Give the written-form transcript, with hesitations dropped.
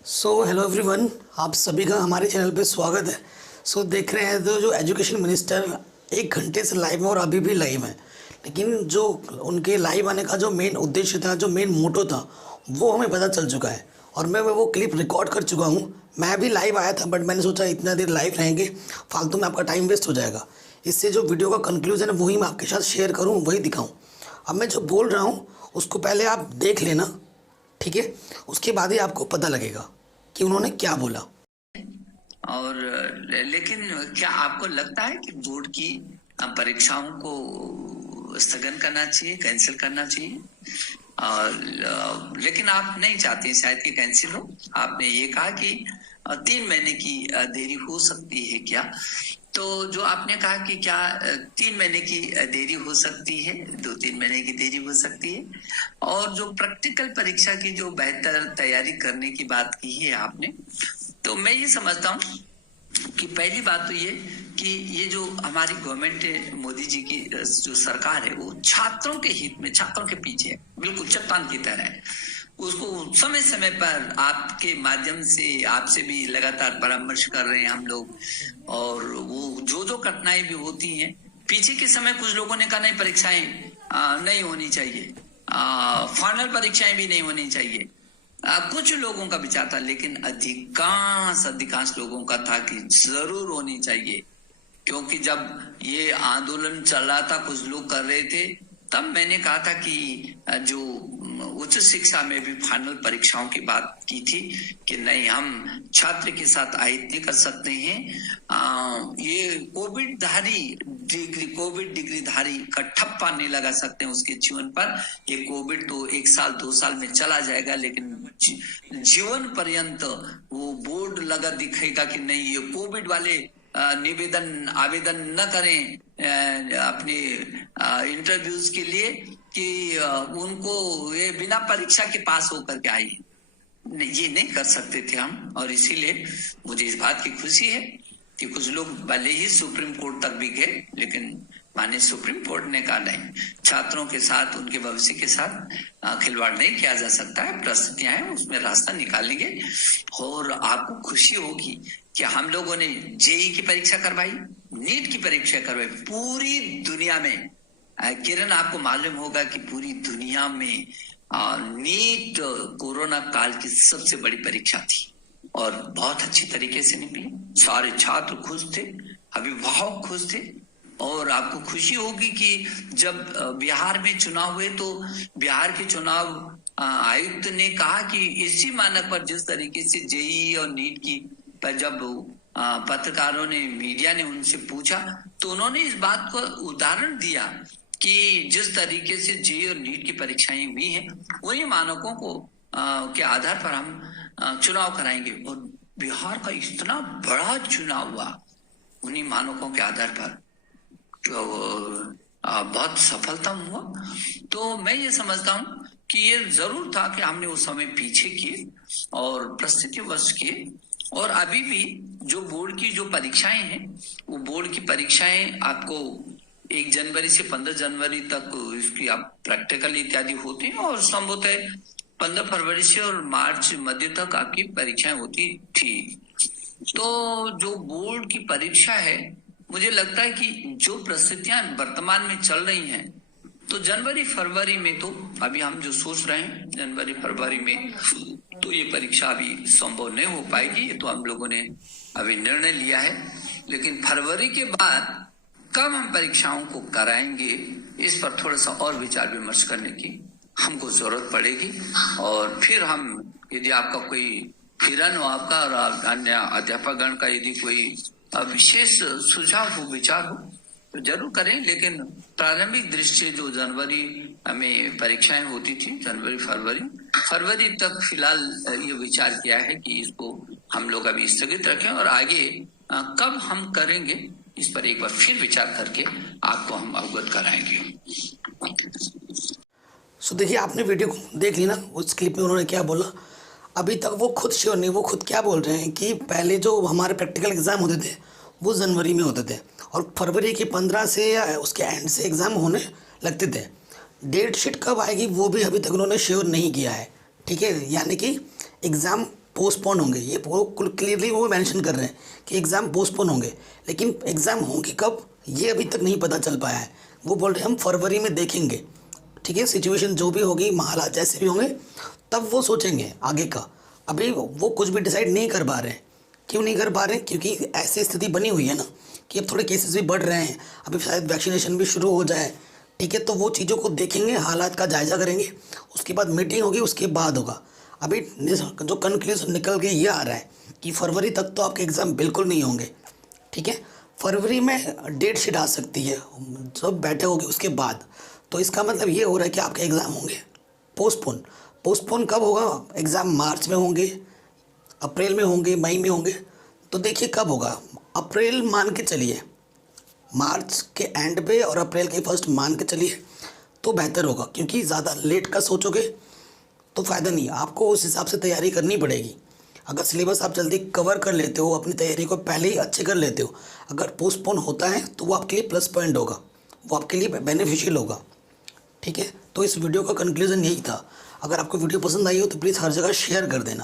Hello everyone, आप सभी का हमारे चैनल पे स्वागत है। देख रहे हैं जो एजुकेशन मिनिस्टर 1 घंटे से लाइव है और अभी भी लाइव है। लेकिन जो उनके लाइव आने का जो मेन उद्देश्य था, जो मेन मोटो था, वो हमें पता चल चुका है और मैं वो क्लिप रिकॉर्ड कर चुका हूँ। मैं भी लाइव आया था, बट मैंने सोचा इतना देर लाइव रहेंगे फालतू में आपका टाइम वेस्ट हो जाएगा। इससे जो वीडियो का कंक्लूजन है वही मैं आपके साथ शेयर करूँ, वही दिखाऊँ। अब मैं जो बोल रहा हूँ उसको पहले आप देख लेना, ठीक है? उसके बाद ही आपको पता लगेगा कि उन्होंने क्या बोला। और लेकिन क्या आपको लगता है कि बोर्ड की परीक्षाओं को स्थगन करना चाहिए, कैंसिल करना चाहिए? लेकिन आप नहीं चाहते शायद कि कैंसिल हो। आपने ये कहा कि 3 महीने की देरी हो सकती है क्या? तो जो आपने कहा कि क्या 3 महीने की देरी हो सकती है, 2-3 महीने की देरी हो सकती है, और जो प्रैक्टिकल परीक्षा की जो बेहतर तैयारी करने की बात की है आपने, तो मैं ये समझता हूँ कि पहली बात तो ये कि ये जो हमारी गवर्नमेंट है, मोदी जी की जो सरकार है, वो छात्रों के हित में, छात्रों के पीछे है, बिल्कुल चट्टान की तरह है। उसको समय समय पर आपके माध्यम से आपसे भी लगातार परामर्श कर रहे हैं हम लोग। और वो जो कठिनाई भी होती हैं, पीछे के समय कुछ लोगों ने कहा नहीं, परीक्षाएं नहीं होनी चाहिए, फाइनल परीक्षाएं भी नहीं होनी चाहिए। कुछ लोगों का विचार था, लेकिन अधिकांश लोगों का था कि जरूर होनी चाहिए। क्योंकि जब ये आंदोलन चल रहा था, कुछ लोग कर रहे थे, तब मैंने कहा था कि जो उच्च शिक्षा में भी फाइनल परीक्षाओं की बात की थी कि नहीं, हम छात्र के साथ आयत्त कर सकते हैं। ये कोविड डिग्री धारी का ठप्पा नहीं लगा सकते हैं उसके जीवन पर। ये कोविड तो 1 साल 2 साल में चला जाएगा, लेकिन जीवन पर्यंत वो बोर्ड लगा दिखेगा कि नहीं, ये कोविड वाले आवेदन न करें अपने इंटरव्यूज के लिए कि उनको ये बिना परीक्षा के पास होकर के आए। ये नहीं कर सकते थे हम, और इसीलिए मुझे इस बात की खुशी है कि कुछ लोग भले ही सुप्रीम कोर्ट तक भी गए, लेकिन माने सुप्रीम कोर्ट ने कहा नहीं, छात्रों के साथ, उनके भविष्य के साथ खिलवाड़ नहीं किया जा सकता है। परिस्थितियां हैं, उसमें रास्ता निकालेंगे। और आपको खुशी होगी कि हम लोगों ने जेई की परीक्षा करवाई, नीट की परीक्षा करवाई पूरी दुनिया में। किरण, आपको मालूम होगा कि पूरी दुनिया में नीट कोरोना काल की सबसे बड़ी परीक्षा थी और बहुत अच्छी तरीके से निकली। सारे छात्र खुश थे, अभिभावक खुश थे। और आपको खुशी होगी कि जब बिहार में चुनाव हुए तो बिहार के चुनाव आयुक्त ने कहा कि इसी मानक पर जिस तरीके से जेई और नीट की पर जब पत्रकारों ने, मीडिया ने उनसे पूछा, तो उन्होंने इस बात को उदाहरण दिया कि जिस तरीके से जेई और नीट की परीक्षाएं हुई हैं, उन्हीं मानकों को के आधार पर हम चुनाव कराएंगे। और बिहार का इतना बड़ा चुनाव हुआ उन्हीं मानकों के आधार पर, तो बहुत सफलता हुआ। तो मैं ये समझता हूँ कि ये जरूर था कि हमने उस समय पीछे किए और परिस्थितिवश किए। और अभी भी जो बोर्ड की जो परीक्षाएं हैं, वो बोर्ड की परीक्षाएं आपको 1 जनवरी से 15 जनवरी तक इसकी आप प्रैक्टिकल इत्यादि होती हैं, और संभवतः 15 फरवरी से और मार्च मध्य तक आपकी परीक्षाएं होती थी। तो जो बोर्ड की परीक्षा है, मुझे लगता है कि जो परिस्थितियां वर्तमान में चल रही हैं, तो जनवरी फरवरी में तो अभी हम जो सोच रहे हैं, जनवरी फरवरी में तो ये परीक्षा अभी संभव नहीं हो पाएगी। ये तो हम लोगों ने अभी निर्णय लिया है। लेकिन फरवरी के बाद कब हम परीक्षाओं को कराएंगे, इस पर थोड़ा सा और विचार विमर्श करने की हमको जरूरत पड़ेगी। और फिर हम, यदि आपका कोई किरण हो, आपका और अन्य अध्यापकगण का यदि कोई विशेष सुझाव हो, विचार हो, तो जरूर करें। लेकिन प्रारंभिक दृष्टि से जो जनवरी में परीक्षाएं होती थी, जनवरी फरवरी तक फिलहाल ये विचार किया है कि इसको हम लोग अभी स्थगित रखें, और आगे कब हम करेंगे इस पर एक बार फिर विचार करके आपको हम अवगत कराएंगे। देखिए, आपने वीडियो को देख ली ना, उस क्लिप में उन्होंने क्या बोला। अभी तक वो खुद श्योर नहीं, वो खुद क्या बोल रहे हैं कि पहले जो हमारे प्रैक्टिकल एग्ज़ाम होते थे वो जनवरी में होते थे, और फरवरी के 15 से या उसके एंड से एग्ज़ाम होने लगते थे। डेट शीट कब आएगी वो भी अभी तक उन्होंने श्योर नहीं किया है, ठीक है? यानी कि एग्ज़ाम पोस्टपोन होंगे, ये क्लियरली वो मेंशन कर रहे हैं कि एग्ज़ाम पोस्टपोन होंगे, लेकिन एग्ज़ाम होंगे कब ये अभी तक नहीं पता चल पाया है। वो बोल रहे हैं हम फरवरी में देखेंगे, ठीक है, सिचुएशन जो भी होगी, हालात जैसे भी होंगे तब वो सोचेंगे आगे का। अभी वो कुछ भी डिसाइड नहीं कर पा रहे हैं। क्यों नहीं कर पा रहे हैं? क्योंकि ऐसी स्थिति बनी हुई है ना कि अब थोड़े केसेस भी बढ़ रहे हैं, अभी शायद वैक्सीनेशन भी शुरू हो जाए, ठीक है, तो वो चीज़ों को देखेंगे, हालात का जायज़ा करेंगे, उसके बाद मीटिंग होगी, उसके बाद होगा। अभी जो कंक्लूजन निकल के ये आ रहा है कि फरवरी तक तो आपके एग्ज़ाम बिल्कुल नहीं होंगे, ठीक है, फरवरी में डेट शीट आ सकती है जब बैठे होगे उसके बाद। तो इसका मतलब ये हो रहा है कि आपके एग्ज़ाम होंगे पोस्टपोन। पोस्टपोन कब होगा? एग्ज़ाम मार्च में होंगे, अप्रैल में होंगे, मई में होंगे। तो देखिए कब होगा, अप्रैल मान के चलिए, मार्च के एंड पे और अप्रैल के फर्स्ट मान के चलिए तो बेहतर होगा, क्योंकि ज़्यादा लेट का सोचोगे तो फ़ायदा नहीं है। आपको उस हिसाब से तैयारी करनी पड़ेगी। अगर सिलेबस आप जल्दी कवर कर लेते हो, अपनी तैयारी को पहले ही अच्छे कर लेते हो, अगर पोस्टपोन होता है तो वो आपके लिए प्लस पॉइंट होगा, वो आपके लिए बेनिफिशियल होगा, ठीक है। तो इस वीडियो का कंक्लूज़न यही था। अगर आपको वीडियो पसंद आई हो तो प्लीज़ हर जगह शेयर कर देना।